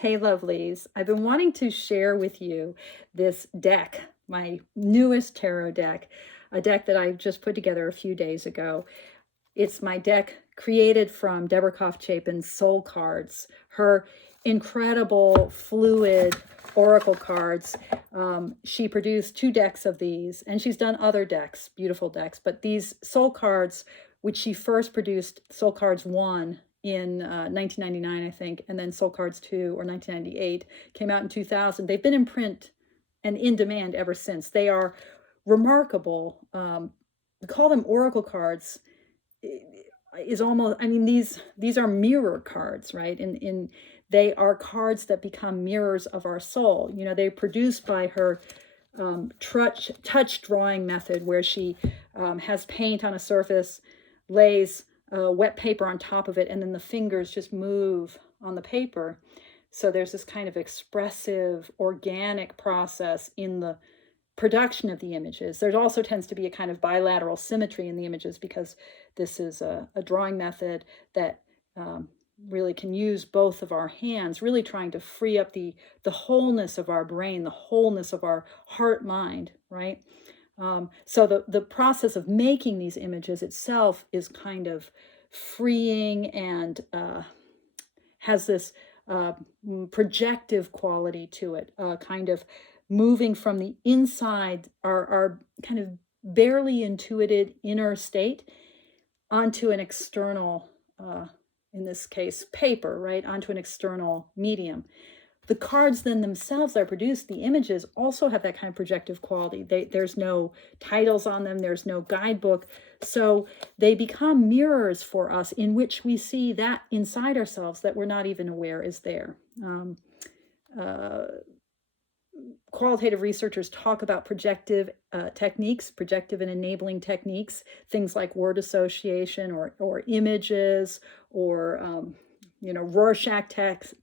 Hey, lovelies. I've been wanting to share with you this deck, my newest tarot deck, a deck that I just put together a few days ago. It's my deck created from Deborah Koff-Chapin's Soul Cards, her incredible fluid oracle cards. She produced 2 decks of these, and she's done other decks, beautiful decks, but these Soul Cards, which she first produced, Soul Cards 1, in 1999, I think, and then Soul Cards 2, or 1998, came out in 2000. They've been in print and in demand ever since. They are remarkable. We call them oracle cards. Is almost, I mean, these are mirror cards, right? And they are cards that become mirrors of our soul. You know, they're produced by her touch drawing method, where she has paint on a surface, lays wet paper on top of it, and then the fingers just move on the paper. So there's this kind of expressive, organic process in the production of the images. There also tends to be a kind of bilateral symmetry in the images, because this is a drawing method that really can use both of our hands, really trying to free up the wholeness of our brain, the wholeness of our heart mind, right? So the process of making these images itself is kind of freeing and has this projective quality to it, kind of moving from the inside, our kind of barely intuited inner state, onto an external, in this case, paper, right, onto an external medium. The cards then themselves that are produced, the images, also have that kind of projective quality. There's no titles on them. There's no guidebook. So they become mirrors for us, in which we see that inside ourselves that we're not even aware is there. Qualitative researchers talk about projective techniques, projective and enabling techniques, things like word association or images, or Rorschach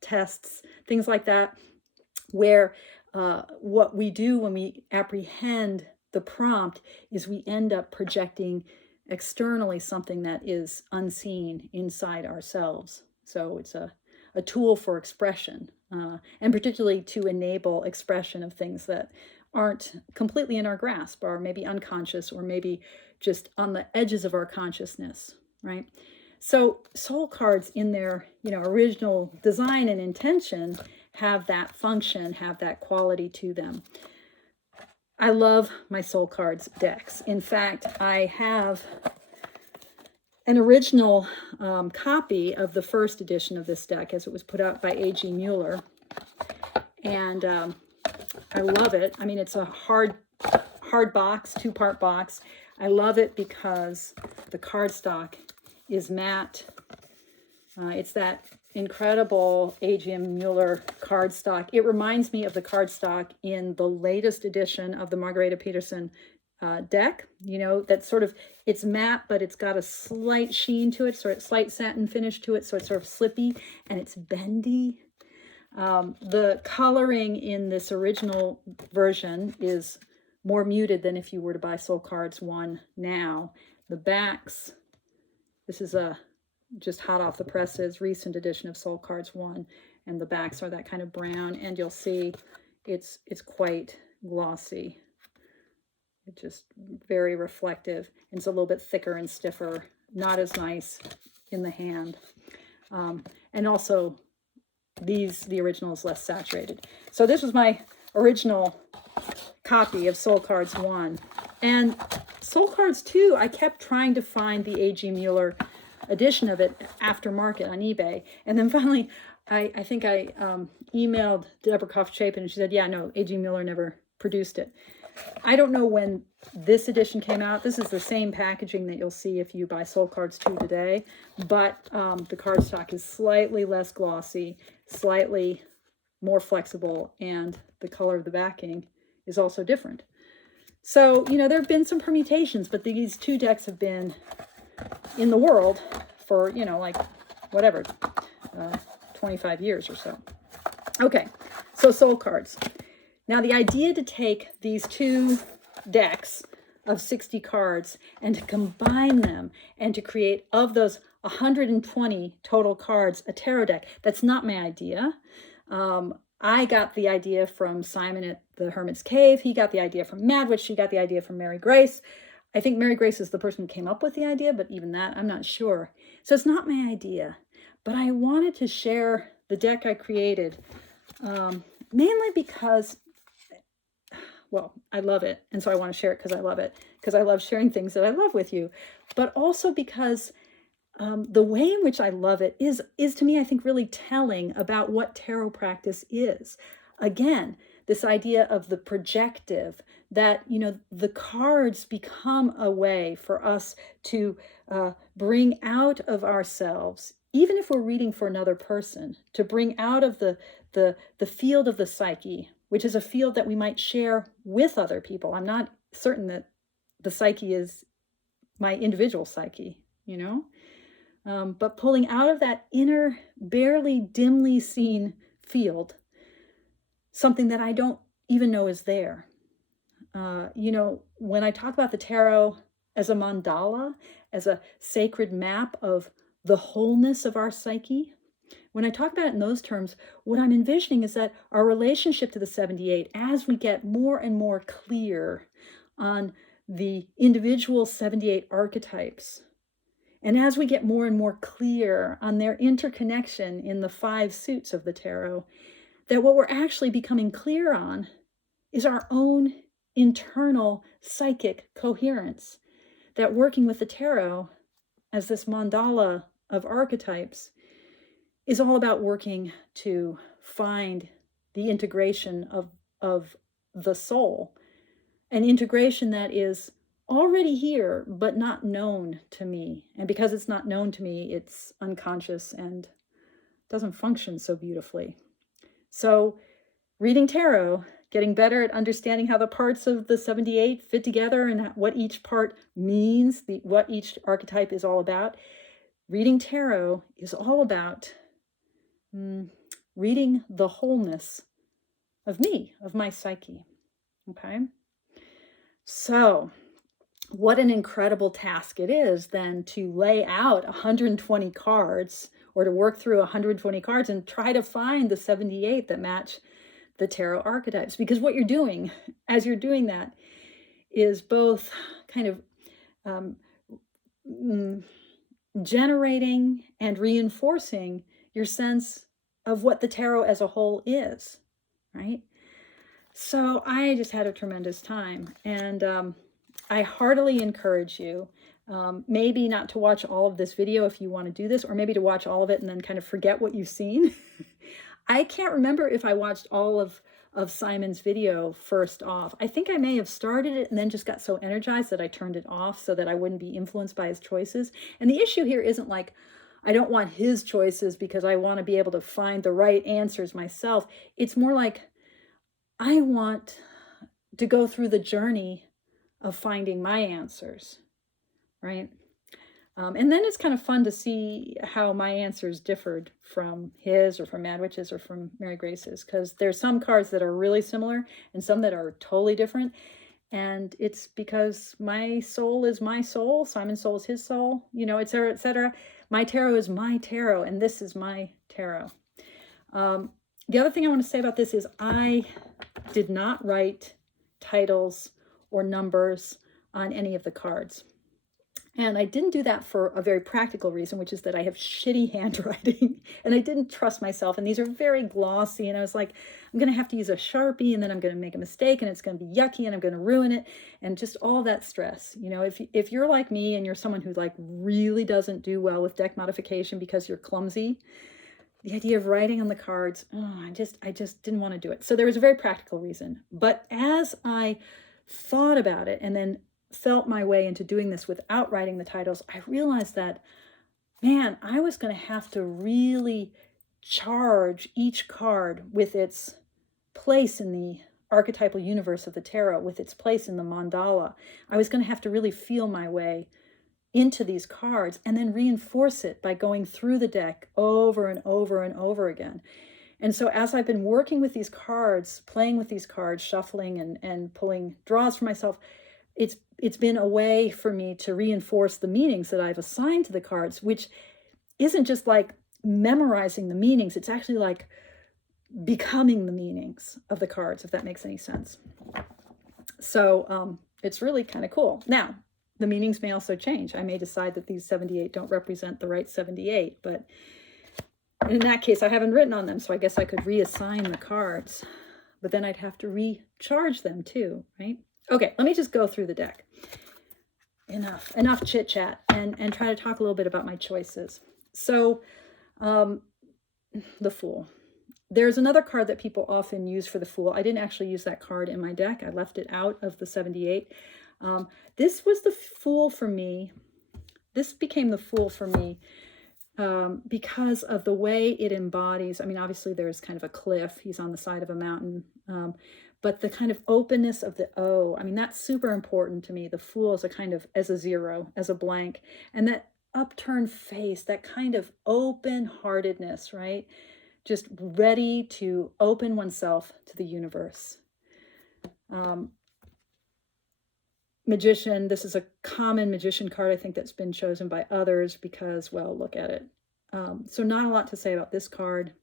tests, things like that, where what we do when we apprehend the prompt is we end up projecting externally something that is unseen inside ourselves. So it's a tool for expression, and particularly to enable expression of things that aren't completely in our grasp, or maybe unconscious, or maybe just on the edges of our consciousness, right? So soul cards, in their original design and intention, have that function, have that quality to them. I love my soul cards decks. In fact, I have an original copy of the first edition of this deck, as it was put out by A.G. Mueller, and I love it. I mean, it's a hard box, 2-part box. I love it because the cardstock is matte. It's that incredible A.G. Mueller cardstock. It reminds me of the cardstock in the latest edition of the Margareta Peterson deck. That sort of, it's matte, but it's got a slight sheen to it, sort of slight satin finish to it, so it's sort of slippy and it's bendy. The coloring in this original version is more muted than if you were to buy Soul Cards 1 now. The backs, this is just hot off the presses, recent edition of Soul Cards 1, and the backs are that kind of brown, and you'll see it's quite glossy. It's just very reflective. It's a little bit thicker and stiffer, not as nice in the hand. And also, the original is less saturated. So this was my original copy of Soul Cards 1. And Soul Cards 2, I kept trying to find the A.G. Mueller edition of it aftermarket on eBay. And then finally, I think I emailed Deborah Koff-Chapin, and she said, yeah, no, A.G. Mueller never produced it. I don't know when this edition came out. This is the same packaging that you'll see if you buy Soul Cards 2 today, but the cardstock is slightly less glossy, slightly more flexible, and the color of the backing is also different. So, there have been some permutations, but these 2 decks have been in the world for, like, whatever, 25 years or so. Okay, so Soul Cards. Now, the idea to take these 2 decks of 60 cards and to combine them and to create, of those 120 total cards, a tarot deck, that's not my idea. I got the idea from Simon at the Hermit's Cave. He got the idea from Madwich. She got the idea from Mary Grace. I think Mary Grace is the person who came up with the idea, but even that, I'm not sure. So it's not my idea, but I wanted to share the deck I created, mainly because, well, I love it. And so I want to share it because I love it, because I love sharing things that I love with you, but also because the way in which I love it is to me, I think, really telling about what tarot practice is. Again, this idea of the projective, that, you know, the cards become a way for us to bring out of ourselves, even if we're reading for another person, to bring out of the field of the psyche, which is a field that we might share with other people. I'm not certain that the psyche is my individual psyche, you know? But pulling out of that inner, barely dimly seen field, something that I don't even know is there. You know, when I talk about the tarot as a mandala, as a sacred map of the wholeness of our psyche, when I talk about it in those terms, what I'm envisioning is that our relationship to the 78, as we get more and more clear on the individual 78 archetypes, and as we get more and more clear on their interconnection in the 5 suits of the tarot, that what we're actually becoming clear on is our own internal psychic coherence. That working with the tarot as this mandala of archetypes is all about working to find the integration of the soul, an integration that is already here, but not known to me. And because it's not known to me, it's unconscious and doesn't function so beautifully. So reading tarot, getting better at understanding how the parts of the 78 fit together and what each part means, what each archetype is all about. Reading tarot is all about reading the wholeness of me, of my psyche. Okay? So what an incredible task it is then to lay out 120 cards, or to work through 120 cards and try to find the 78 that match the tarot archetypes. Because what you're doing as you're doing that is both kind of generating and reinforcing your sense of what the tarot as a whole is, right? So I just had a tremendous time, and I heartily encourage you, maybe not to watch all of this video if you want to do this, or maybe to watch all of it and then kind of forget what you've seen. I can't remember if I watched all of Simon's video first off. I think I may have started it and then just got so energized that I turned it off so that I wouldn't be influenced by his choices. And the issue here isn't like, I don't want his choices because I want to be able to find the right answers myself. It's more like, I want to go through the journey of finding my answers, right? And then it's kind of fun to see how my answers differed from his or from Madwich's or from Mary Grace's, because there's some cards that are really similar and some that are totally different. And it's because my soul is my soul, Simon's soul is his soul, you know, et cetera, et cetera. My tarot is my tarot, and this is my tarot. The other thing I want to say about this is I did not write titles or numbers on any of the cards. And I didn't do that for a very practical reason, which is that I have shitty handwriting and I didn't trust myself. And these are very glossy. And I was like, I'm going to have to use a Sharpie and then I'm going to make a mistake and it's going to be yucky and I'm going to ruin it. And just all that stress. You know, if you're like me and you're someone who like really doesn't do well with deck modification because you're clumsy, the idea of writing on the cards, I just didn't want to do it. So there was a very practical reason. But as I thought about it and then felt my way into doing this without writing the titles, I realized that, man, I was going to have to really charge each card with its place in the archetypal universe of the tarot, with its place in the mandala. I was going to have to really feel my way into these cards and then reinforce it by going through the deck over and over and over again. And so as I've been working with these cards, playing with these cards, shuffling and pulling draws for myself, it's been a way for me to reinforce the meanings that I've assigned to the cards, which isn't just like memorizing the meanings. It's actually like becoming the meanings of the cards, if that makes any sense. So it's really kind of cool. Now, the meanings may also change. I may decide that these 78 don't represent the right 78, but in that case, I haven't written on them, so I guess I could reassign the cards, but then I'd have to recharge them too, right? Okay, let me just go through the deck. Enough chit chat, and try to talk a little bit about my choices. So, the Fool. There's another card that people often use for the Fool. I didn't actually use that card in my deck. I left it out of the 78. This was the Fool for me. This became the Fool for me because of the way it embodies. I mean, obviously there's kind of a cliff. He's on the side of a mountain. But the kind of openness of the O, I mean, that's super important to me. The Fool is as a zero, as a blank. And that upturned face, that kind of open-heartedness, right? Just ready to open oneself to the universe. Magician, this is a common magician card, I think, that's been chosen by others because, well, look at it. So not a lot to say about this card.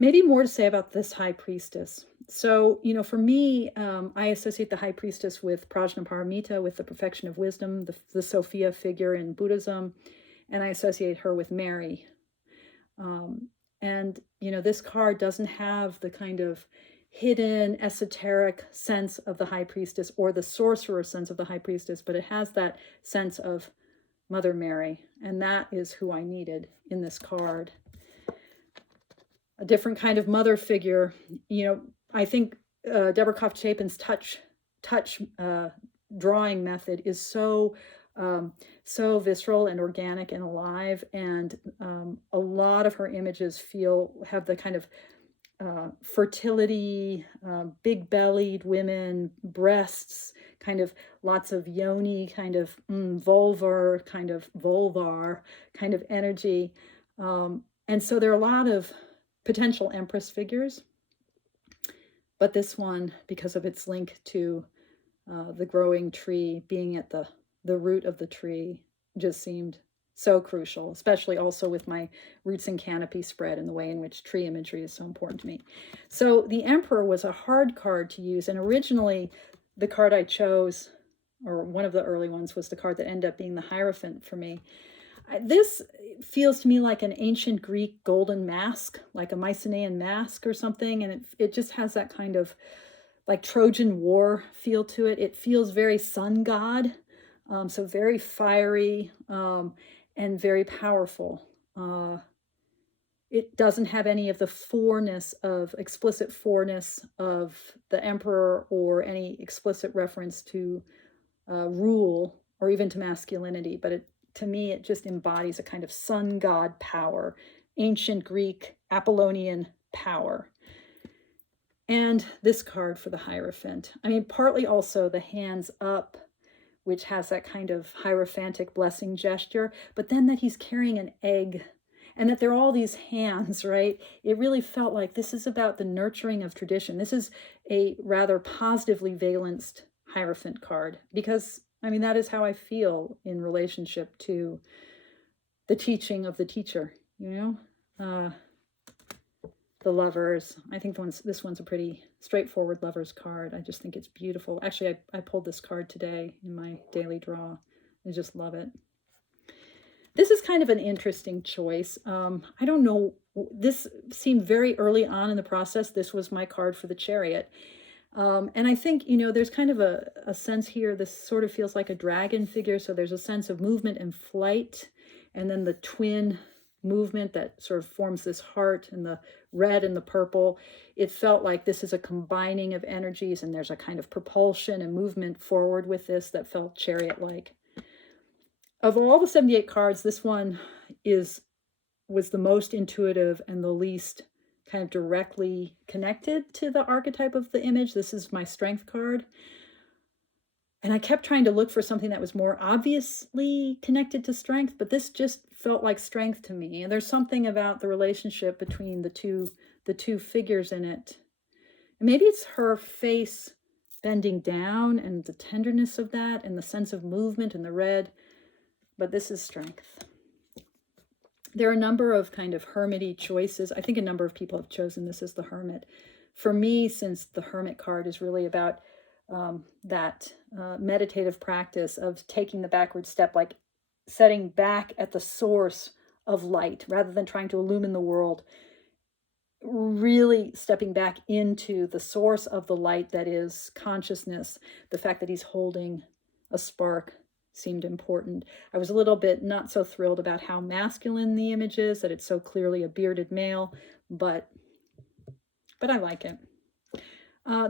Maybe more to say about this High Priestess. So, for me, I associate the High Priestess with Prajnaparamita, with the perfection of wisdom, the Sophia figure in Buddhism, and I associate her with Mary. And, this card doesn't have the kind of hidden esoteric sense of the High Priestess or the sorcerer sense of the High Priestess, but it has that sense of Mother Mary, and that is who I needed in this card. A different kind of mother figure. I think Deborah Koff-Chapin's touch drawing method is so visceral and organic and alive, and a lot of her images have the kind of fertility, big-bellied women, breasts, kind of lots of yoni, kind of vulvar kind of energy. And so there are a lot of potential Empress figures, but this one, because of its link to the growing tree, being at the root of the tree, just seemed so crucial, especially also with my roots and canopy spread and the way in which tree imagery is so important to me. So the Emperor was a hard card to use, and originally the card I chose, or one of the early ones, was the card that ended up being the Hierophant for me. This feels to me like an ancient Greek golden mask, like a Mycenaean mask or something, and it just has that kind of like Trojan War feel to it. It feels very sun god, so very fiery and very powerful. It doesn't have any of the explicit fourness of the Emperor, or any explicit reference to rule or even to masculinity, but to me, it just embodies a kind of sun god power, ancient Greek, Apollonian power. And this card for the Hierophant. I mean, partly also the hands up, which has that kind of hierophantic blessing gesture, but then that he's carrying an egg, and that there are all these hands, right? It really felt like this is about the nurturing of tradition. This is a rather positively valenced Hierophant card, because I mean, that is how I feel in relationship to the teaching of the teacher, the Lovers. I think this one's a pretty straightforward Lovers card. I just think it's beautiful. Actually, I pulled this card today in my daily draw. I just love it. This is kind of an interesting choice. I don't know. This seemed very early on in the process. This was my card for the Chariot. And I think, there's kind of a sense here, this sort of feels like a dragon figure. So there's a sense of movement and flight, and then the twin movement that sort of forms this heart, and the red and the purple. It felt like this is a combining of energies, and there's a kind of propulsion and movement forward with this that felt chariot-like. Of all the 78 cards, this one was the most intuitive and the least kind of directly connected to the archetype of the image. This is my Strength card. And I kept trying to look for something that was more obviously connected to strength, but this just felt like strength to me. And there's something about the relationship between the two figures in it. And maybe it's her face bending down and the tenderness of that and the sense of movement and the red, but this is strength. There are a number of kind of hermity choices. I think a number of people have chosen this as the Hermit. For me, since the Hermit card is really about that meditative practice of taking the backward step, like setting back at the source of light rather than trying to illumine the world, really stepping back into the source of the light that is consciousness. The fact that he's holding a spark seemed important. I was a little bit not so thrilled about how masculine the image is, that it's so clearly a bearded male, but I like it.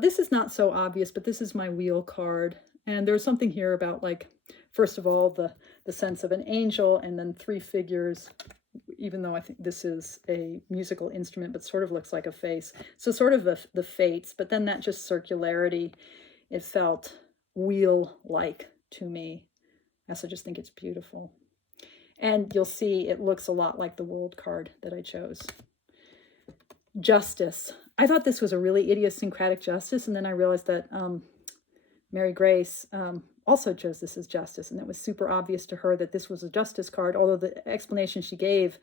This is not so obvious, but this is my wheel card. And there's something here about, like, first of all, the sense of an angel, and then 3 figures, even though I think this is a musical instrument, but sort of looks like a face. So sort of the fates, but then that just circularity, it felt wheel-like to me. I also just think it's beautiful. And you'll see it looks a lot like the World card that I chose. Justice. I thought this was a really idiosyncratic justice, and then I realized that Mary Grace also chose this as justice, and it was super obvious to her that this was a justice card, although the explanation she gave,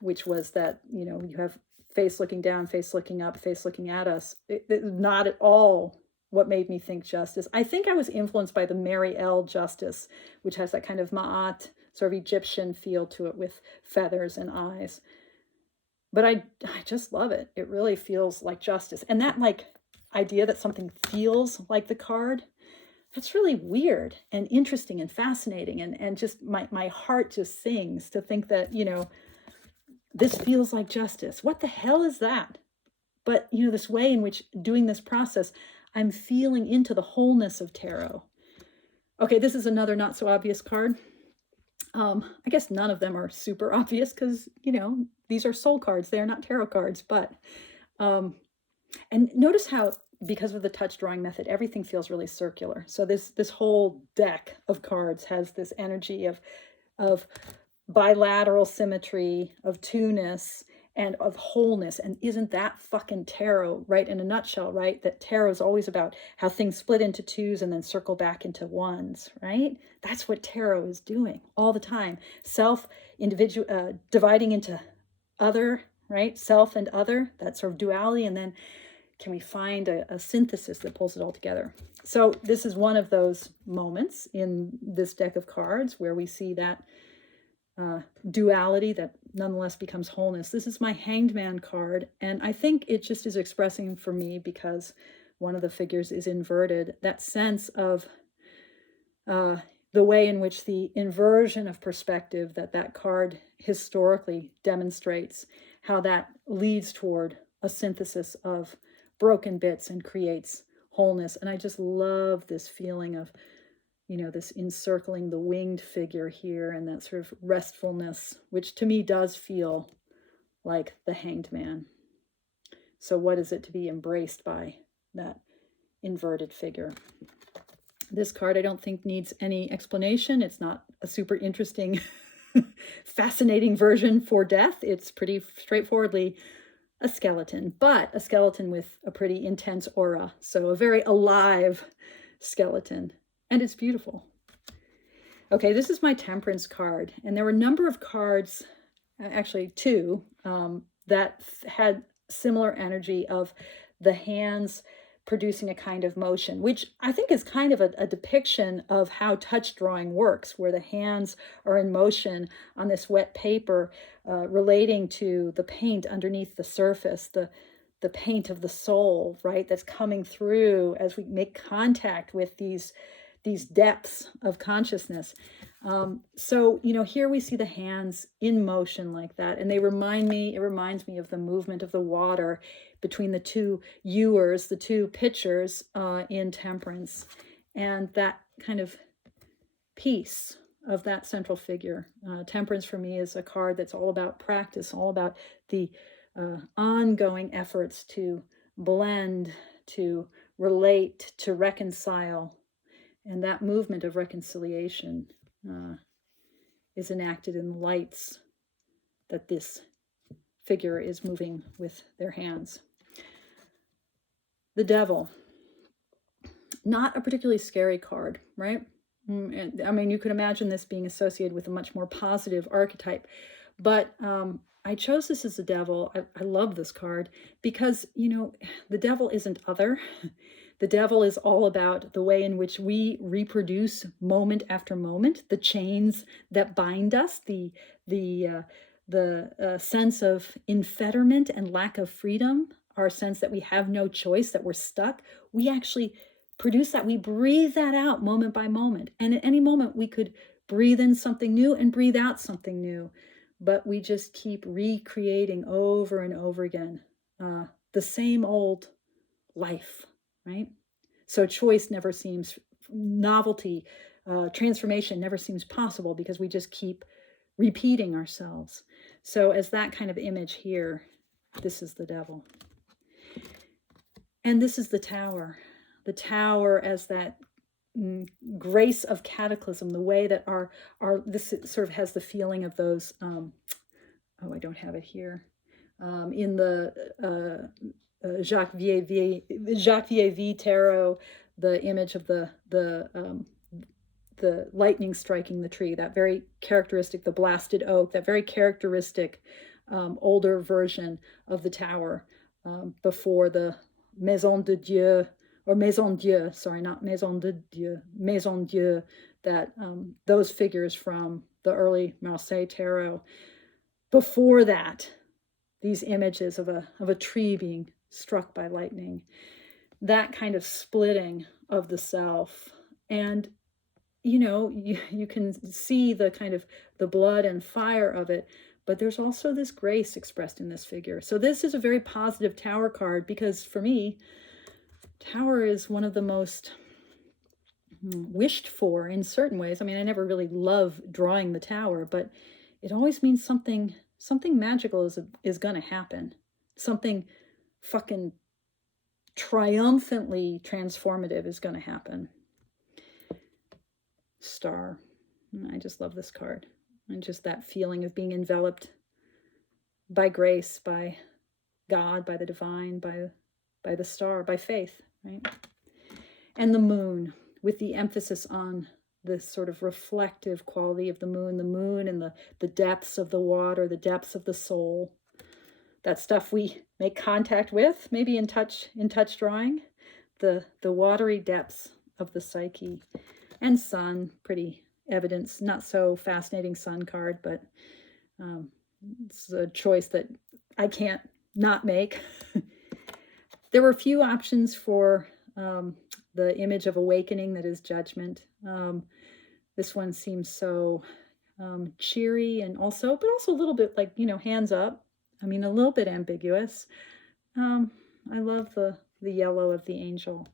which was that, you know, you have face looking down, face looking up, face looking at us, it not at all what made me think justice. I think I was influenced by the Mary L. Justice, which has that kind of Ma'at, sort of Egyptian feel to it with feathers and eyes. But I just love it. It really feels like justice. And that, like, idea that something feels like the card, that's really weird and interesting and fascinating. And just my heart just sings to think that, you know, this feels like justice. What the hell is that? But, you know, this way in which doing this process, I'm feeling into the wholeness of tarot. Okay, this is another not so obvious card. I guess none of them are super obvious because, you know, these are soul cards. They are not tarot cards. But, and notice how, because of the touch drawing method, everything feels really circular. So this whole deck of cards has this energy of bilateral symmetry, of two-ness, and of wholeness. And isn't that fucking tarot, right, in a nutshell, right? That tarot is always about how things split into twos and then circle back into ones, right? That's what tarot is doing all the time. Self, individual, dividing into other, right? Self and other, that sort of duality. And then can we find a synthesis that pulls it all together? So this is one of those moments in this deck of cards where we see that duality that nonetheless becomes wholeness. This is my Hanged Man card, and I think it just is expressing for me, because one of the figures is inverted, that sense of the way in which the inversion of perspective that card historically demonstrates, how that leads toward a synthesis of broken bits and creates wholeness. And I just love this feeling of, you know, this encircling the winged figure here, and that sort of restfulness, which to me does feel like the Hanged Man. So what is it to be embraced by that inverted figure? This card I don't think needs any explanation. It's not a super interesting, fascinating version for death. It's pretty straightforwardly a skeleton, but a skeleton with a pretty intense aura. So a very alive skeleton. And it's beautiful. Okay, this is my Temperance card. And there were a number of cards, actually 2, that had similar energy of the hands producing a kind of motion, which I think is kind of a depiction of how touch drawing works, where the hands are in motion on this wet paper, relating to the paint underneath the surface, the paint of the soul, right? That's coming through as we make contact with these depths of consciousness. So, you know, here we see the hands in motion like that, and it reminds me of the movement of the water between the 2 ewers, the 2 pitchers in Temperance, and that kind of peace of that central figure. Temperance for me is a card that's all about practice, all about the ongoing efforts to blend, to relate, to reconcile. And that movement of reconciliation is enacted in the lights that this figure is moving with their hands. The Devil. Not a particularly scary card, right? I mean, you could imagine this being associated with a much more positive archetype. But I chose this as the devil. I love this card because, the devil isn't other. The devil is all about the way in which we reproduce moment after moment, the chains that bind us, the sense of infetterment and lack of freedom, our sense that we have no choice, that we're stuck. We actually produce that. We breathe that out moment by moment. And at any moment, we could breathe in something new and breathe out something new. But we just keep recreating over and over again the same old life, right? So choice never seems, novelty, transformation never seems possible because we just keep repeating ourselves. So as that kind of image here, this is the devil. And this is the tower. The tower as that grace of cataclysm, the way that our this sort of has the feeling of those, I don't have it here, in the Jacques Vieille tarot, the image of the lightning striking the tree, that very characteristic, the blasted oak, that very characteristic older version of the tower before the Maison de Dieu, or Maison Dieu, sorry, not Maison de Dieu, Maison Dieu, that those figures from the early Marseille tarot. Before that, these images of a tree being struck by lightning, that kind of splitting of the self. And you can see the kind of the blood and fire of it, but there's also this grace expressed in this figure. So this is a very positive tower card because for me, tower is one of the most wished for in certain ways. I mean, I never really love drawing the tower, but it always means something magical is going to happen. Something fucking triumphantly transformative is going to happen. Star. I just love this card. And just that feeling of being enveloped by grace, by God, by the divine, by the star, by faith, right? And the moon, with the emphasis on this sort of reflective quality of the moon and the depths of the water, the depths of the soul, that stuff we make contact with, maybe in touch drawing, the watery depths of the psyche. And sun, pretty evidence, not so fascinating sun card, but it's a choice that I can't not make. There were a few options for the image of awakening, that is judgment. This one seems so cheery but also a little bit like, hands up. I mean, a little bit ambiguous. I love the yellow of the angel.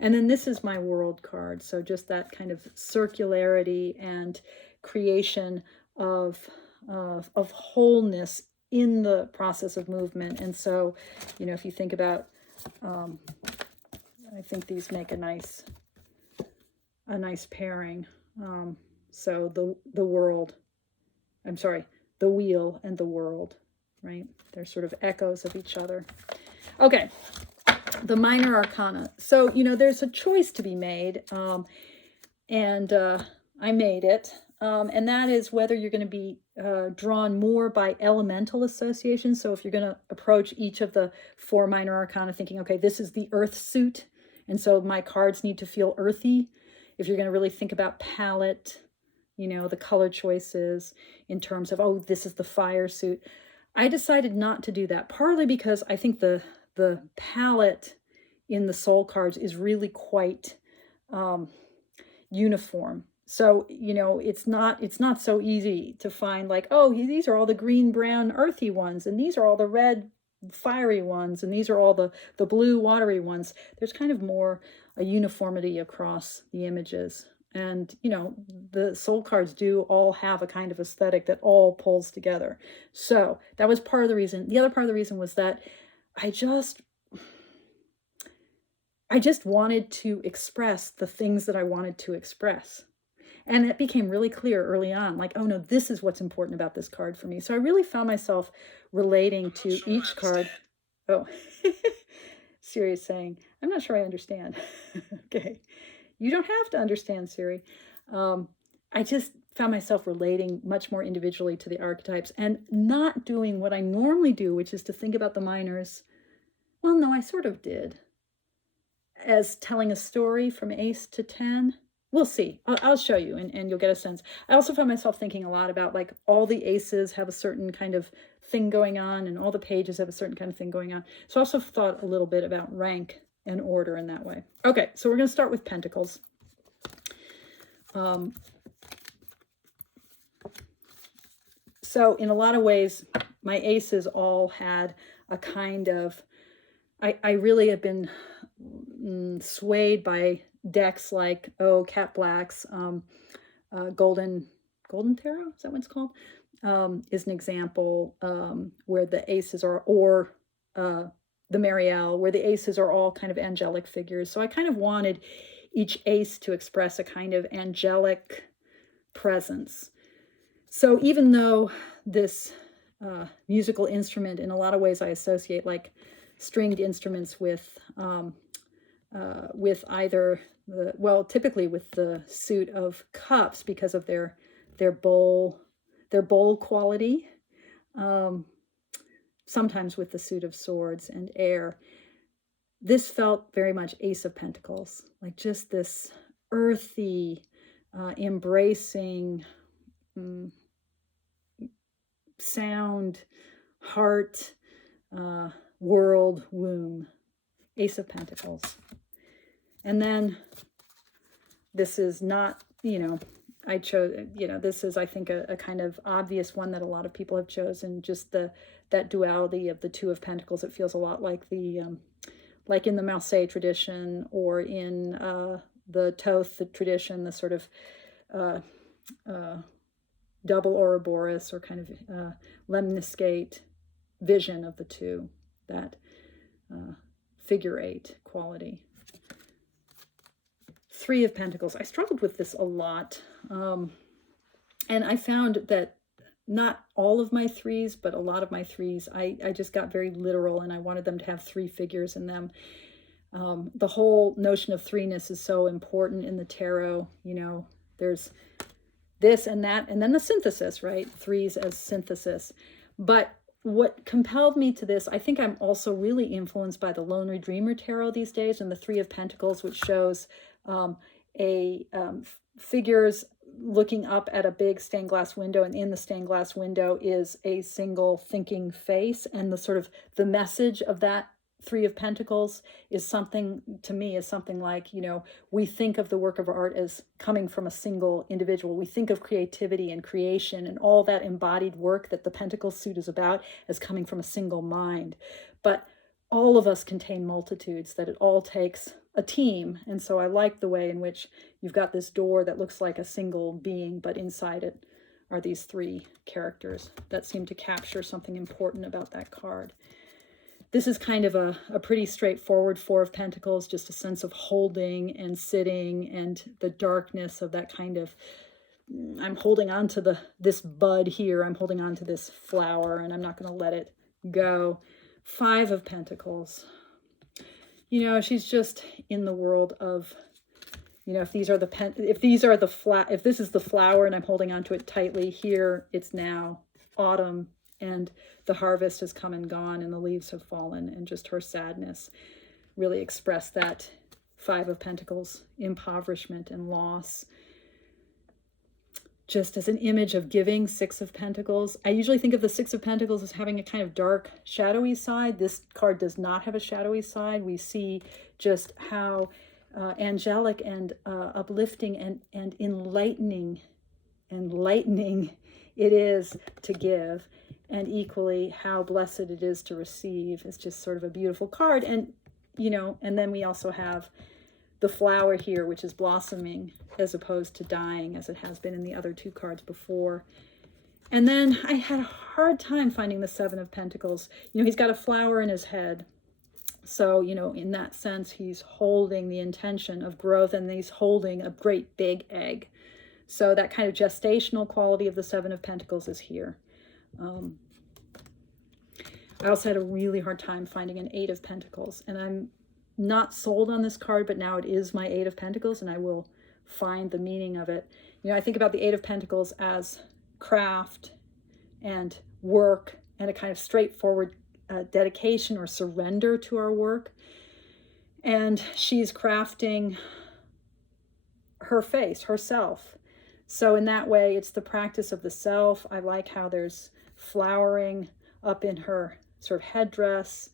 And then this is my world card. So just that kind of circularity and creation of wholeness in the process of movement. And so, if you think about, I think these make a nice pairing. So the world, I'm sorry, the wheel and the world, right? They're sort of echoes of each other. Okay. The minor arcana. So, there's a choice to be made, and I made it, and that is whether you're going to be drawn more by elemental association. So if you're going to approach each of the 4 minor arcana thinking, okay, this is the earth suit, and so my cards need to feel earthy. If you're going to really think about palette, the color choices in terms of, oh, this is the fire suit. I decided not to do that, partly because I think the palette in the soul cards is really quite uniform. So, it's not so easy to find like, oh, these are all the green, brown, earthy ones, and these are all the red, fiery ones, and these are all the blue, watery ones. There's kind of more a uniformity across the images. And, the soul cards do all have a kind of aesthetic that all pulls together. So that was part of the reason. The other part of the reason was that I just wanted to express the things that I wanted to express. And it became really clear early on, like, oh no, this is what's important about this card for me. So I really found myself relating to each card. Oh, Siri is saying, I'm not sure I understand. Okay. You don't have to understand, Siri. I just found myself relating much more individually to the archetypes and not doing what I normally do, which is to think about the minors. Well, no, I sort of did, as telling a story from ace to 10. We'll see. I'll show you, and you'll get a sense. I also found myself thinking a lot about, like, all the aces have a certain kind of thing going on, and all the pages have a certain kind of thing going on. So I also thought a little bit about rank and order in that way. Okay, so we're going to start with pentacles. So in a lot of ways, my aces all had a kind of, I really have been swayed by decks like, Cat Black's Golden Tarot, is that what it's called? Is an example where the aces are, or the Marielle, where the aces are all kind of angelic figures. So I kind of wanted each ace to express a kind of angelic presence. So even though this musical instrument, in a lot of ways I associate like stringed instruments with either typically with the suit of cups because of their bowl quality, sometimes with the suit of swords and air. This felt very much Ace of Pentacles, like just this earthy, embracing sound, heart, world, womb. Ace of Pentacles. And then this is not, I chose, this is, I think, a kind of obvious one that a lot of people have chosen, just that duality of the Two of Pentacles. It feels a lot like like in the Marseille tradition, or in the Thoth tradition, the sort of double Ouroboros, or kind of lemniscate vision of the two, that figure eight quality. Three of Pentacles. I struggled with this a lot. And I found that not all of my threes, but a lot of my threes, I just got very literal, and I wanted them to have three figures in them. The whole notion of threeness is so important in the tarot. There's this and that, and then the synthesis, right? Threes as synthesis. But what compelled me to this, I think I'm also really influenced by the Lonely Dreamer Tarot these days, and the Three of Pentacles, which shows figures looking up at a big stained glass window, and in the stained glass window is a single thinking face, and the sort of the message of that Three of Pentacles is something, to me, is something like, we think of the work of art as coming from a single individual. We think of creativity and creation and all that embodied work that the Pentacle suit is about as coming from a single mind. But all of us contain multitudes, that it all takes a team. And so I like the way in which you've got this door that looks like a single being, but inside it are these three characters that seem to capture something important about that card. This is kind of a pretty straightforward Four of Pentacles, just a sense of holding and sitting, and the darkness of that kind of, I'm holding on to this bud here, I'm holding on to this flower, and I'm not going to let it go. Five of Pentacles. She's just in the world of, if this is the flower and I'm holding on to it tightly, here it's now autumn, and the harvest has come and gone, and the leaves have fallen, and just her sadness really expressed that Five of Pentacles, impoverishment and loss. Just as an image of giving, Six of Pentacles. I usually think of the Six of Pentacles as having a kind of dark, shadowy side. This card does not have a shadowy side. We see just how angelic and uplifting and enlightening it is to give, and equally how blessed it is to receive. It's just sort of a beautiful card. And and then we also have the flower here, which is blossoming as opposed to dying, as it has been in the other two cards before. And then I had a hard time finding the Seven of Pentacles. He's got a flower in his head. So, in that sense, he's holding the intention of growth, and he's holding a great big egg. So that kind of gestational quality of the Seven of Pentacles is here. I also had a really hard time finding an Eight of Pentacles, and I'm not sold on this card, but now it is my Eight of Pentacles, and I will find the meaning of it. You know, I think about the Eight of Pentacles as craft and work and a kind of straightforward dedication or surrender to our work. And she's crafting her face, herself. So in that way, it's the practice of the self. I like how there's flowering up in her sort of headdress,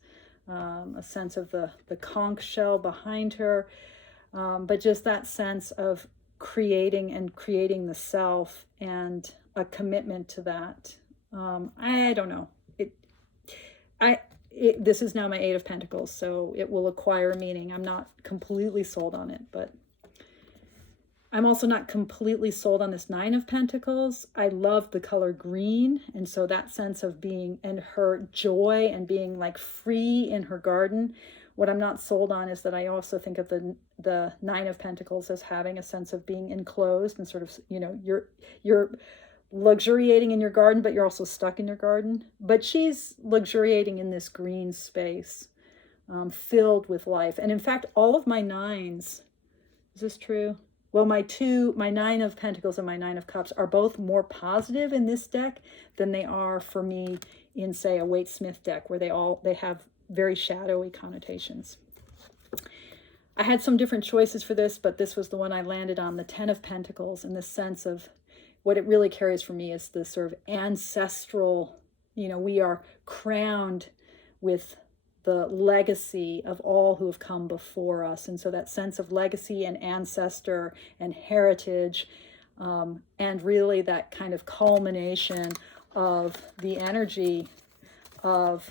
a sense of the conch shell behind her, but just that sense of creating the self and a commitment to that. I don't know. This is now my Eight of Pentacles, so it will acquire meaning. I'm not completely sold on it, but I'm also not completely sold on this Nine of Pentacles. I love the color green, and so that sense of being, and her joy and being like free in her garden. What I'm not sold on is that I also think of the Nine of Pentacles as having a sense of being enclosed and sort of, you know, you're luxuriating in your garden, but you're also stuck in your garden. But she's luxuriating in this green space, filled with life. And in fact, all of my nines, is this true? Well, my Nine of Pentacles and my Nine of Cups are both more positive in this deck than they are for me in, say, a Waite Smith deck, where they have very shadowy connotations. I had some different choices for this, but this was the one I landed on, the Ten of Pentacles, and the sense of what it really carries for me is the sort of ancestral, you know, we are crowned with the legacy of all who have come before us. And so that sense of legacy and ancestor and heritage, and really that kind of culmination of the energy of,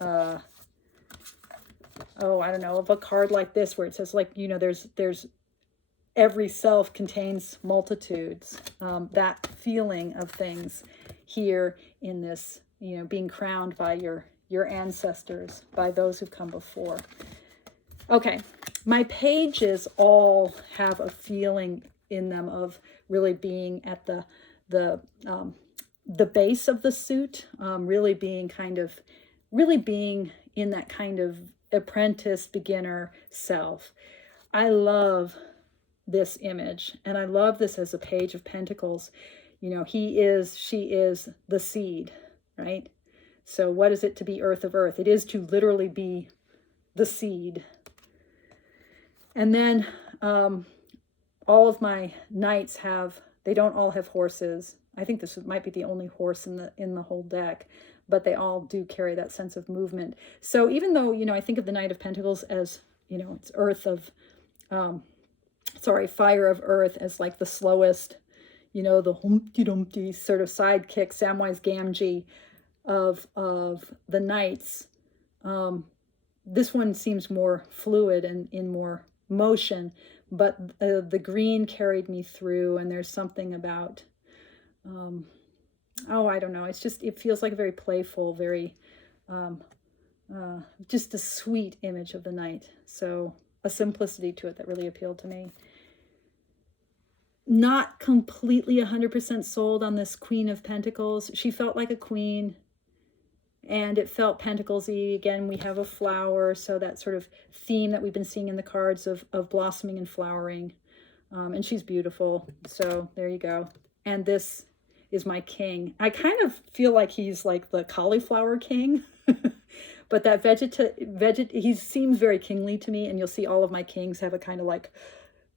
I don't know, of a card like this, where it says, like, you know, there's every self contains multitudes. That feeling of things here in this, you know, being crowned by your ancestors, by those who've come before. Okay, my pages all have a feeling in them of really being at the base of the suit, really being in that kind of apprentice beginner self. I love this image, and I love this as a Page of Pentacles. You know, she is the seed, right? So what is it to be earth of earth? It is to literally be the seed. And then all of my knights they don't all have horses. I think this might be the only horse in the whole deck, but they all do carry that sense of movement. So even though, you know, I think of the Knight of Pentacles as, you know, it's fire of earth as like the slowest, you know, the Humpty Dumpty sort of sidekick, Samwise Gamgee of the knights. This one seems more fluid and in more motion, but the green carried me through, and there's something about, I don't know, it feels like a very playful, very, just a sweet image of the knight. So a simplicity to it that really appealed to me. Not completely 100% sold on this Queen of Pentacles. She felt like a queen, and it felt Pentacles-y. Again, we have a flower, so that sort of theme that we've been seeing in the cards of blossoming and flowering. And she's beautiful, so there you go. And this is my king. I kind of feel like he's like the cauliflower king, but that he seems very kingly to me, and you'll see all of my kings have a kind of like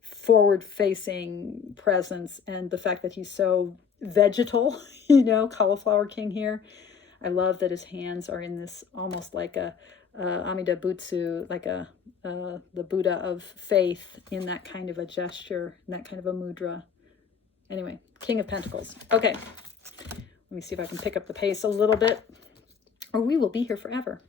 forward-facing presence, and the fact that he's so vegetal, you know, cauliflower king here. I love that his hands are in this almost like a Amida Butsu, like the Buddha of faith, in that kind of a gesture, in that kind of a mudra. Anyway, King of Pentacles. Okay, let me see if I can pick up the pace a little bit, or we will be here forever.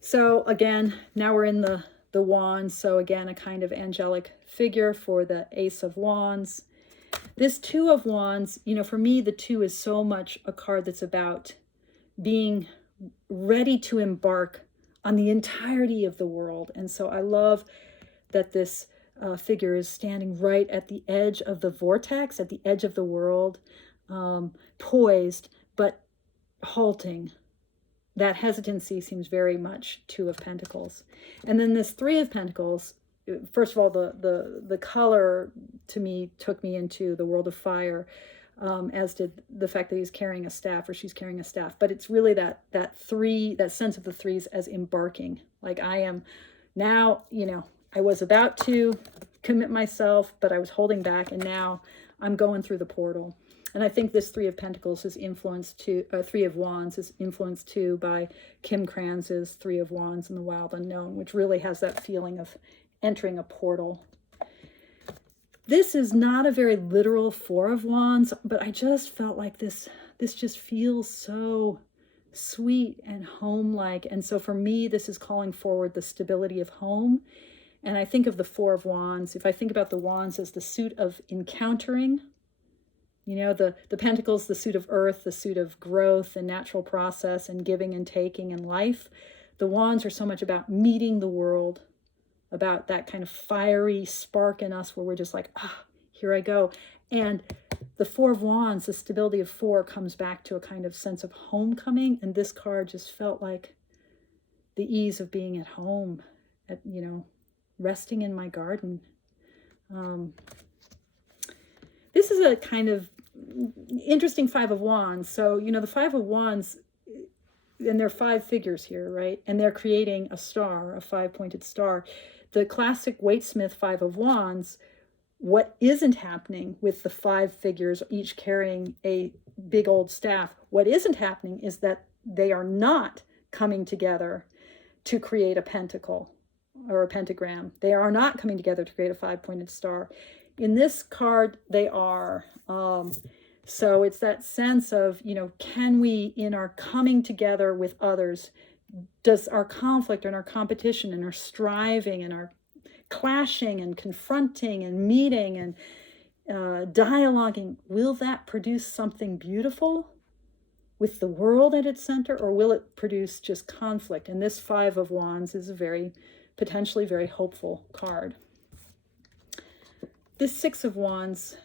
So again, now we're in the wands. So again, a kind of angelic figure for the Ace of Wands. This Two of Wands, you know, for me, the two is so much a card that's about being ready to embark on the entirety of the world. And so I love that this figure is standing right at the edge of the vortex, at the edge of the world, poised, but halting. That hesitancy seems very much Two of Pentacles. And then this Three of Pentacles, first of all, the color to me took me into the world of fire, as did the fact that he's carrying a staff, or she's carrying a staff. But it's really that sense of the threes as embarking. Like, I am now, I was about to commit myself, but I was holding back, and now I'm going through the portal. And I think this Three of Pentacles is influenced too, Three of Wands is influenced too by Kim Kranz's Three of Wands in the Wild Unknown, which really has that feeling of entering a portal. This is not a very literal Four of Wands, but I just felt like this just feels so sweet and home-like. And so for me, this is calling forward the stability of home. And I think of the Four of Wands, if I think about the wands as the suit of encountering, the pentacles, the suit of earth, the suit of growth and natural process and giving and taking in life. The wands are so much about meeting the world, about that kind of fiery spark in us where we're just like, here I go. And the Four of Wands, the stability of four, comes back to a kind of sense of homecoming. And this card just felt like the ease of being at home, resting in my garden. This is a kind of interesting Five of Wands. So, the Five of Wands, and there are five figures here, right? And they're creating a star, a five-pointed star. The classic Waite-Smith Five of Wands, what isn't happening with the five figures, each carrying a big old staff, what isn't happening is that they are not coming together to create a pentacle or a pentagram. They are not coming together to create a five-pointed star. In this card, they are. So it's that sense of, can we, in our coming together with others, does our conflict and our competition and our striving and our clashing and confronting and meeting and dialoguing, will that produce something beautiful with the world at its center, or will it produce just conflict? And this Five of Wands is a potentially very hopeful card. This Six of Wands,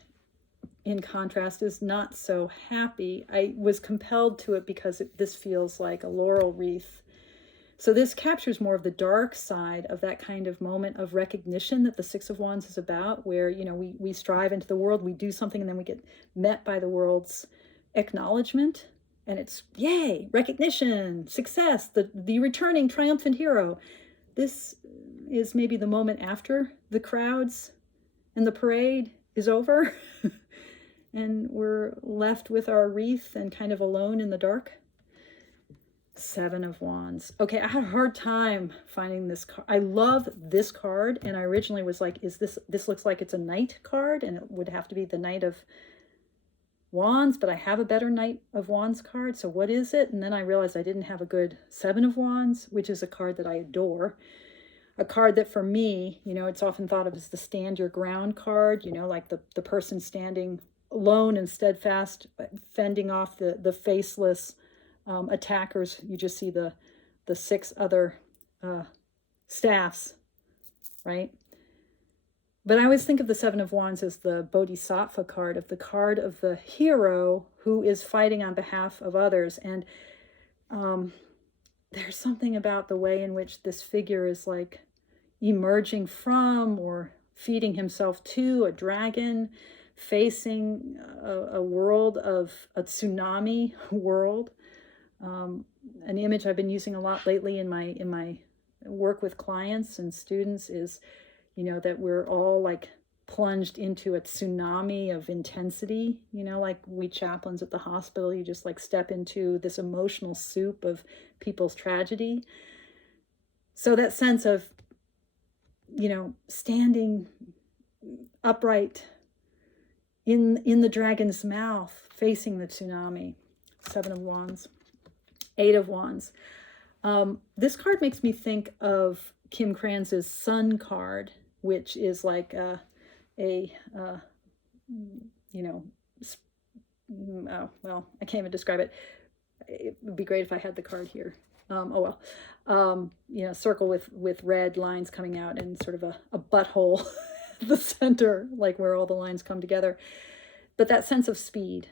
in contrast, is not so happy. I was compelled to it because this feels like a laurel wreath. So this captures more of the dark side of that kind of moment of recognition that the Six of Wands is about, where, we strive into the world, we do something, and then we get met by the world's acknowledgement. And it's, yay, recognition, success, the returning triumphant hero. This is maybe the moment after the crowds and the parade is over and we're left with our wreath and kind of alone in the dark. Seven of Wands. Okay, I had a hard time finding this card. I love this card, and I originally was like, this looks like it's a Knight card, and it would have to be the Knight of Wands, but I have a better Knight of Wands card, so what is it? And then I realized I didn't have a good Seven of Wands, which is a card that I adore. A card that for me, it's often thought of as the stand your ground card, like the person standing alone and steadfast, fending off the faceless attackers. You just see the six other staffs, right? But I always think of the Seven of Wands as the Bodhisattva card, of the hero who is fighting on behalf of others. And there's something about the way in which this figure is like emerging from or feeding himself to a dragon, facing a world of a tsunami world. An image I've been using a lot lately in my work with clients and students is, that we're all like plunged into a tsunami of intensity, like we chaplains at the hospital, you just like step into this emotional soup of people's tragedy. So that sense of, standing upright in the dragon's mouth, facing the tsunami. Seven of Wands. Eight of Wands. This card makes me think of Kim Kranz's Sun card, which is like oh, well, I can't even describe it. It would be great if I had the card here. Circle with red lines coming out and sort of a butthole at the center, like where all the lines come together. But that sense of speed,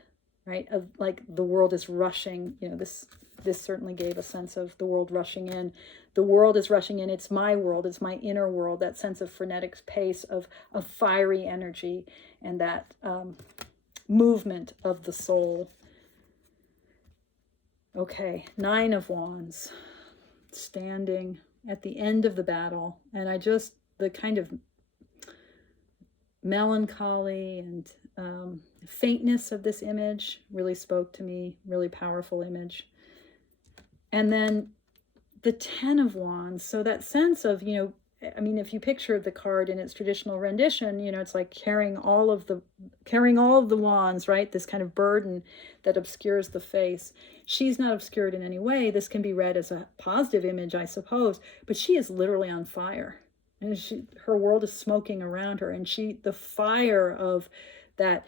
right? Of like the world is rushing, this this certainly gave a sense of the world rushing in. The world is rushing in. It's my world. It's my inner world, that sense of frenetic pace of fiery energy and that movement of the soul. Okay, 9 of Wands, standing at the end of the battle. And the kind of melancholy and faintness of this image really spoke to me, really powerful image. And then the 10 of Wands, so that sense of, I mean, if you picture the card in its traditional rendition, it's like carrying all of the wands, right? This kind of burden that obscures the face. She's not obscured in any way. This can be read as a positive image, I suppose, but she is literally on fire. And her world is smoking around her, and the fire of that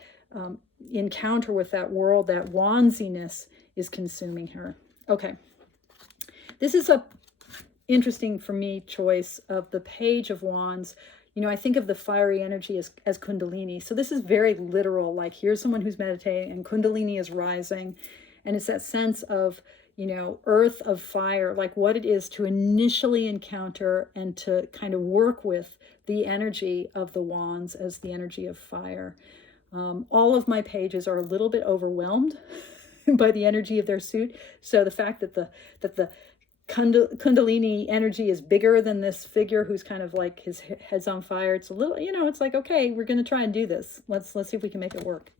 encounter with that world, that wandsiness, is consuming her. Okay. This is a interesting for me choice of the Page of Wands. I think of the fiery energy as Kundalini. So this is very literal, like here's someone who's meditating and Kundalini is rising. And it's that sense of, earth of fire, like what it is to initially encounter and to kind of work with the energy of the wands as the energy of fire. All of my pages are a little bit overwhelmed by the energy of their suit. So the fact that the Kundalini energy is bigger than this figure who's kind of like his head's on fire. It's a little, it's like, okay, we're going to try and do this. Let's see if we can make it work.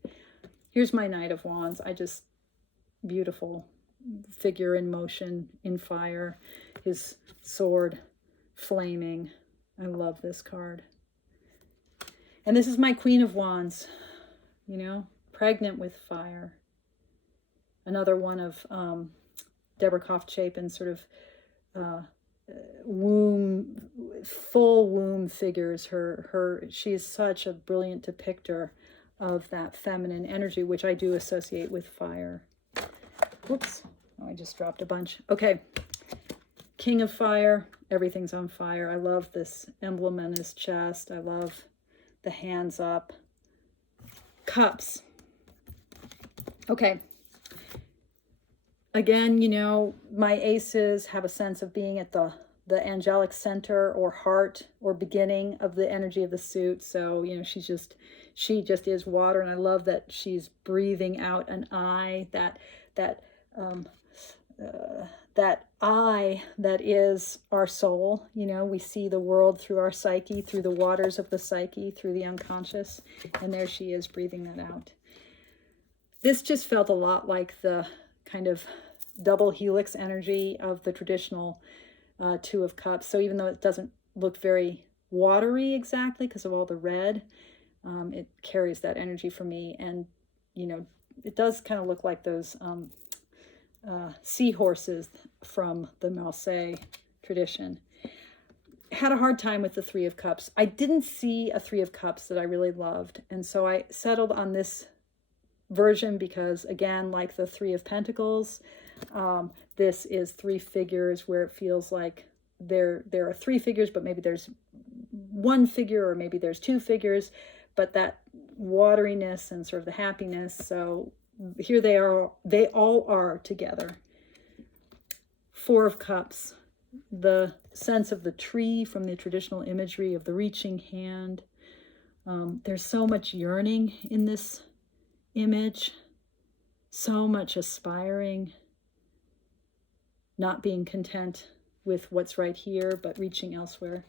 Here's my Knight of Wands. Beautiful figure in motion, in fire, his sword flaming. I love this card. And this is my Queen of Wands, pregnant with fire. Another one of Deborah Koff-Chapin, sort of full womb figures. She's such a brilliant depictor of that feminine energy, which I do associate with fire. Whoops, I just dropped a bunch. Okay, King of Fire, everything's on fire. I love this emblem on his chest. I love the hands up. Cups. Okay. Again, my aces have a sense of being at the angelic center or heart or beginning of the energy of the suit. So, she just is water. And I love that she's breathing out an eye, that eye that is our soul. We see the world through our psyche, through the waters of the psyche, through the unconscious. And there she is breathing that out. This just felt a lot like the kind of double helix energy of the traditional Two of Cups. So even though it doesn't look very watery exactly because of all the red, it carries that energy for me. And, it does kind of look like those seahorses from the Marseille tradition. Had a hard time with the Three of Cups. I didn't see a Three of Cups that I really loved. And so I settled on this version because, again, like the Three of Pentacles, this is 3 figures where it feels like there are 3 figures, but maybe there's 1 figure or maybe there's 2 figures, but that wateriness and sort of the happiness. So here they all are together. 4 of Cups, the sense of the tree from the traditional imagery of the reaching hand. There's so much yearning in this image, so much aspiring, not being content with what's right here, but reaching elsewhere.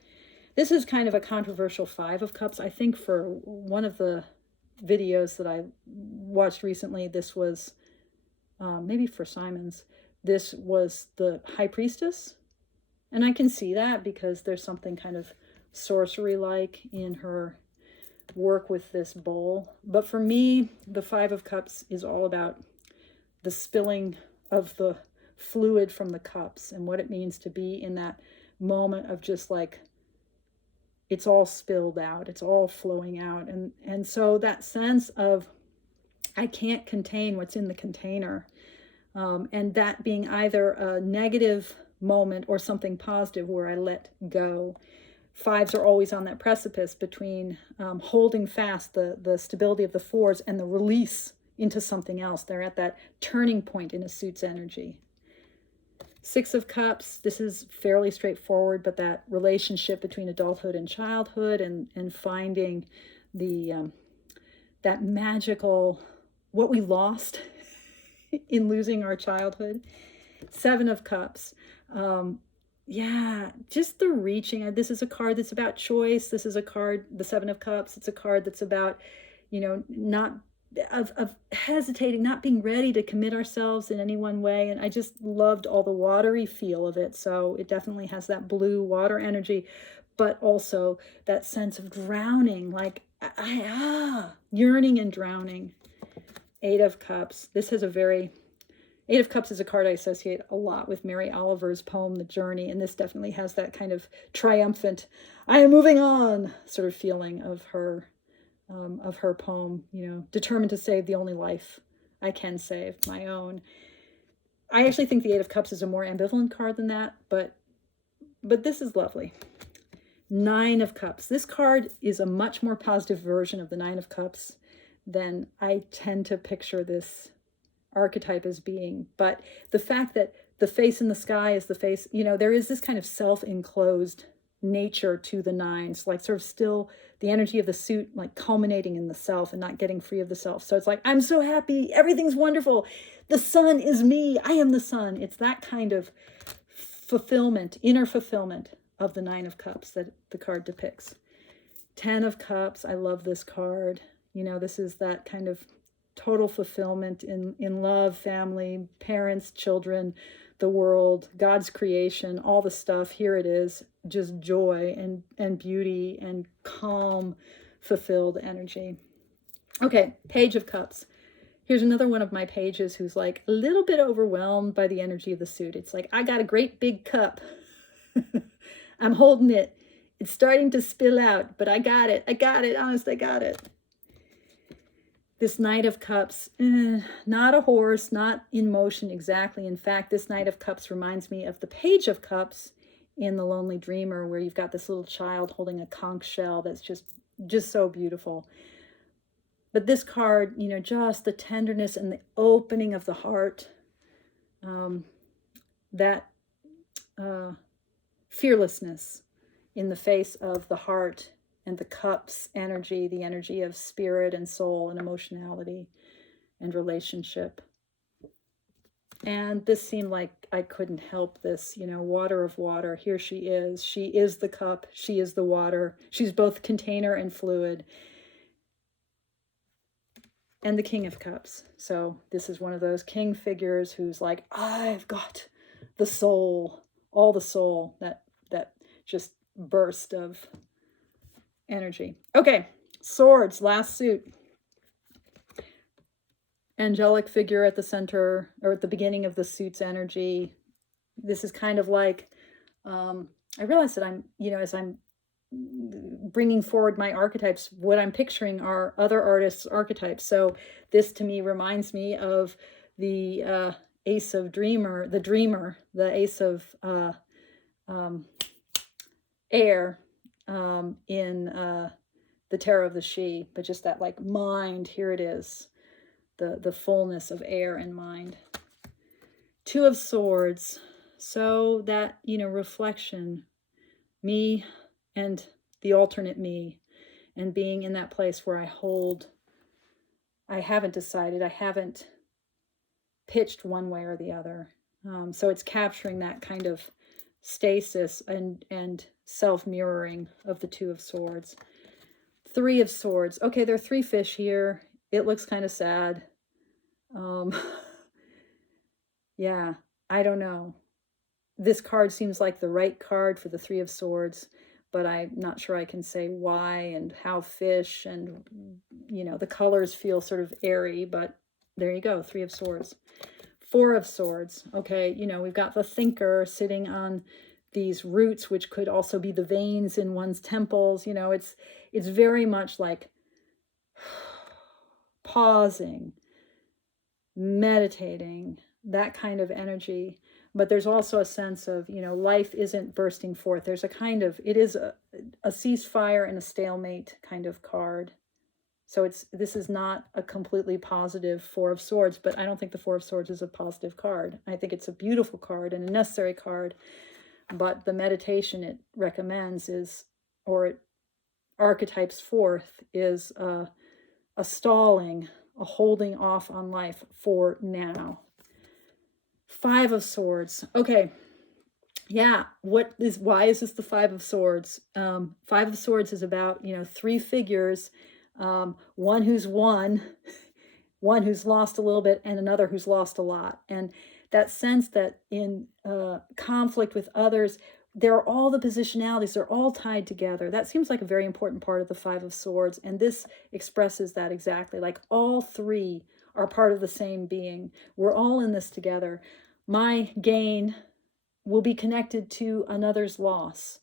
This is kind of a controversial 5 of Cups. I think for one of the videos that I watched recently, this was maybe for Simon's, this was the High Priestess. And I can see that because there's something kind of sorcery-like in her work with this bowl. But for me, the 5 of Cups is all about the spilling of the fluid from the cups and what it means to be in that moment of just like, it's all spilled out, it's all flowing out. And so that sense of, I can't contain what's in the container. And that being either a negative moment or something positive where I let go. 5s are always on that precipice between holding fast the stability of the 4s and the release into something else. They're at that turning point in a suit's energy. Six of Cups, this is fairly straightforward, but that relationship between adulthood and childhood, and finding the that magical, what we lost in losing our childhood. Seven of Cups. Yeah, just the reaching. This is a card that's about choice. This is a card, the Seven of Cups. It's a card that's about, not of hesitating, not being ready to commit ourselves in any one way. And I just loved all the watery feel of it. So it definitely has that blue water energy, but also that sense of drowning, like yearning and drowning. Eight of Cups. This has a very Eight of Cups is a card I associate a lot with Mary Oliver's poem, The Journey, and this definitely has that kind of triumphant, I am moving on sort of feeling of her poem, determined to save the only life I can save, my own. I actually think the Eight of Cups is a more ambivalent card than that, but this is lovely. Nine of Cups. This card is a much more positive version of the Nine of Cups than I tend to picture this archetype as being. But the fact that the face in the sky is the face, there is this kind of self-enclosed nature to the nines, like sort of still the energy of the suit, like culminating in the self and not getting free of the self. So it's like, I'm so happy, everything's wonderful, the sun is me, I am the sun. It's that kind of fulfillment, inner fulfillment of the Nine of Cups that the card depicts. 10 of Cups, I love this card. This is that kind of total fulfillment in love, family, parents, children, the world, God's creation, all the stuff. Here it is, just joy and beauty and calm, fulfilled energy. Okay, Page of Cups. Here's another one of my pages who's like a little bit overwhelmed by the energy of the suit. It's like, I got a great big cup. I'm holding it. It's starting to spill out, but I got it. Honest, I got it. This Knight of Cups, not a horse, not in motion exactly. In fact, this Knight of Cups reminds me of the Page of Cups in The Lonely Dreamer, where you've got this little child holding a conch shell that's just so beautiful. But this card, just the tenderness and the opening of the heart, that fearlessness in the face of the heart and the cups energy, the energy of spirit and soul and emotionality and relationship. And this seemed like I couldn't help this, water of water. Here she is. She is the cup. She is the water. She's both container and fluid. And the King of Cups. So this is one of those king figures who's like, I've got the soul, all the soul, that just burst of energy. Okay, Swords, last suit. Angelic figure at the center, or at the beginning of the suit's energy. This is kind of like, I realize that I'm, as I'm bringing forward my archetypes, what I'm picturing are other artists' archetypes. So this to me reminds me of the Ace of Dreamer, the Ace of Air, in the Tarot of the She, but just that like mind, here it is, the fullness of air and mind. Two of Swords, so that, reflection, me and the alternate me, and being in that place where I haven't decided, I haven't pitched one way or the other. So it's capturing that kind of stasis and self-mirroring of the Two of Swords. Three of Swords. Okay, there are three fish here. It looks kind of sad. Yeah, I don't know. This card seems like the right card for the Three of Swords, but I'm not sure I can say why and how fish, and, the colors feel sort of airy, but there you go, Three of Swords. Four of Swords. Okay, we've got the thinker sitting on these roots, which could also be the veins in one's temples. It's very much like pausing, meditating, that kind of energy. But there's also a sense of, life isn't bursting forth. There's a kind of, it is a ceasefire and a stalemate kind of card. So this is not a completely positive Four of Swords, but I don't think the Four of Swords is a positive card. I think it's a beautiful card and a necessary card, but the meditation it recommends is, or it archetypes forth, is a stalling, a holding off on life for now. Five of Swords. Okay. Yeah. Why is this the Five of Swords? Five of Swords is about, three figures, one who's won, one who's lost a little bit, and another who's lost a lot. And that sense that in conflict with others, they're all the positionalities, they're all tied together. That seems like a very important part of the Five of Swords. And this expresses that exactly. Like all three are part of the same being. We're all in this together. My gain will be connected to another's loss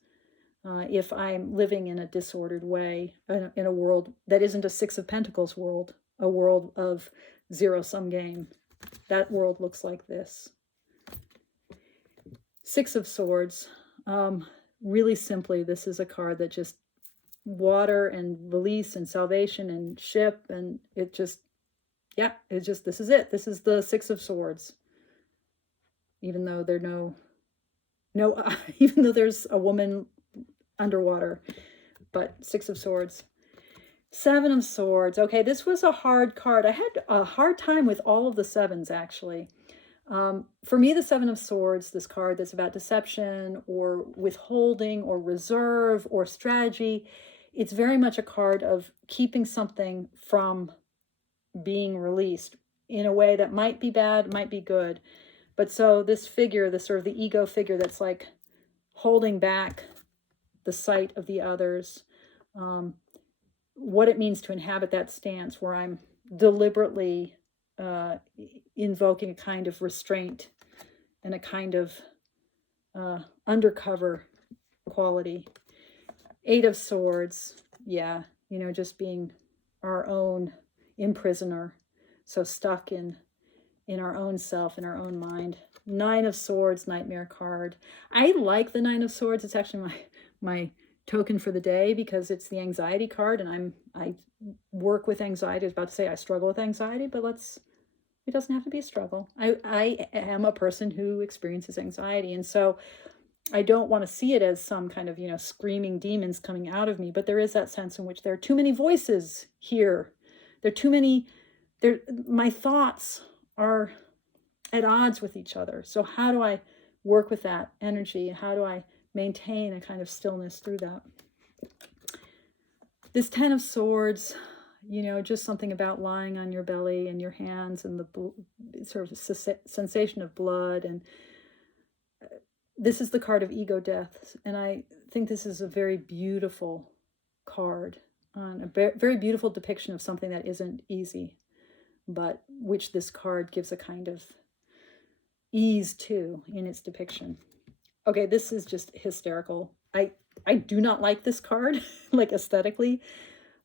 if I'm living in a disordered way, in a world that isn't a Six of Pentacles world, a world of zero-sum game. That world looks like this. Six of Swords. Really simply, this is a card that just water and release and salvation and ship, and it just, yeah, this is it. This is the Six of Swords. Even though even though there's a woman underwater, but Six of Swords. Seven of Swords. Okay, this was a hard card. I had a hard time with all of the sevens, actually. For me, the Seven of Swords, this card that's about deception or withholding or reserve or strategy, it's very much a card of keeping something from being released in a way that might be bad, might be good. But so this figure, this sort of the ego figure that's like holding back the sight of the others, what it means to inhabit that stance where I'm deliberately invoking a kind of restraint and a kind of undercover quality. Eight of Swords, yeah, just being our own imprisoner, so stuck in our own self, in our own mind. Nine of Swords, Nightmare card. I like the Nine of Swords. It's actually my token for the day because it's the anxiety card, and I work with anxiety. I was about to say I struggle with anxiety, but it doesn't have to be a struggle. I am a person who experiences anxiety, and so I don't want to see it as some kind of, screaming demons coming out of me, but there is that sense in which there are too many voices here. There are too many, my thoughts are at odds with each other. So how do I work with that energy? How do I maintain a kind of stillness through that? This Ten of Swords, just something about lying on your belly and your hands and the sort of sensation of blood. And this is the card of ego death. And I think this is a very beautiful card, a very beautiful depiction of something that isn't easy, but which this card gives a kind of ease to in its depiction. Okay, this is just hysterical. I do not like this card, like aesthetically,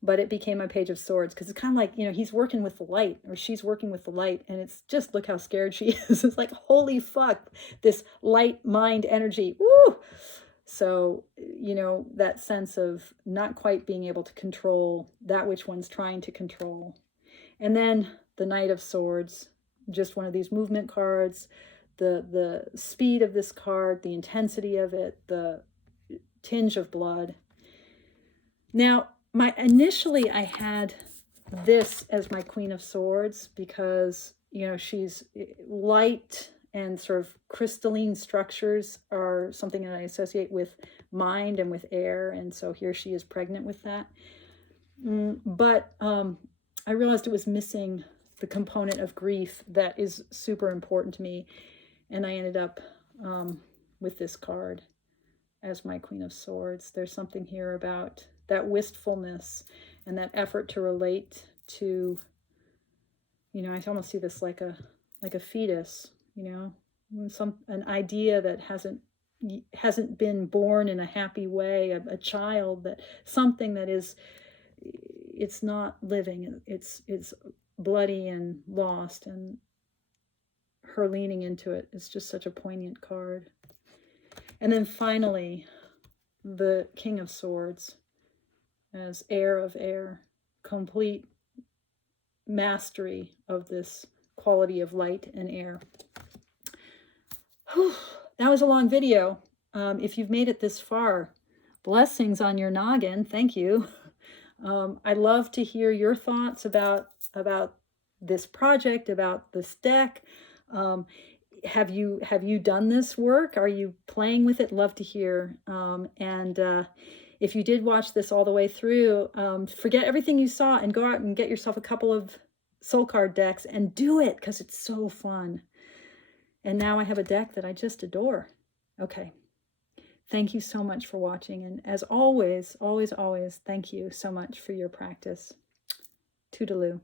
but it became my Page of Swords because it's kind of like, he's working with the light, or she's working with the light, and it's just, look how scared she is. It's like, holy fuck, this light mind energy. Woo! So, that sense of not quite being able to control that which one's trying to control. And then the Knight of Swords, just one of these movement cards. The speed of this card, the intensity of it, the tinge of blood. Now, initially I had this as my Queen of Swords because, she's light and sort of crystalline structures are something that I associate with mind and with air. And so here she is pregnant with that. But I realized it was missing the component of grief that is super important to me. And I ended up with this card as my Queen of Swords. There's something here about that wistfulness and that effort to relate to, I almost see this like a fetus, an idea that hasn't been born in a happy way, a child, that something that is, it's not living, it's bloody and lost, and her leaning into it is just such a poignant card. And then finally, the King of Swords as heir of air, complete mastery of this quality of light and air. Whew, that was a long video. If you've made it this far, blessings on your noggin. Thank you. I'd love to hear your thoughts about this project, about this deck. Have you done this work? Are you playing with it? Love to hear. If you did watch this all the way through, forget everything you saw and go out and get yourself a couple of soul card decks and do it, because it's so fun. And now I have a deck that I just adore. Okay. Thank you so much for watching. And as always, always, always, thank you so much for your practice. Toodaloo.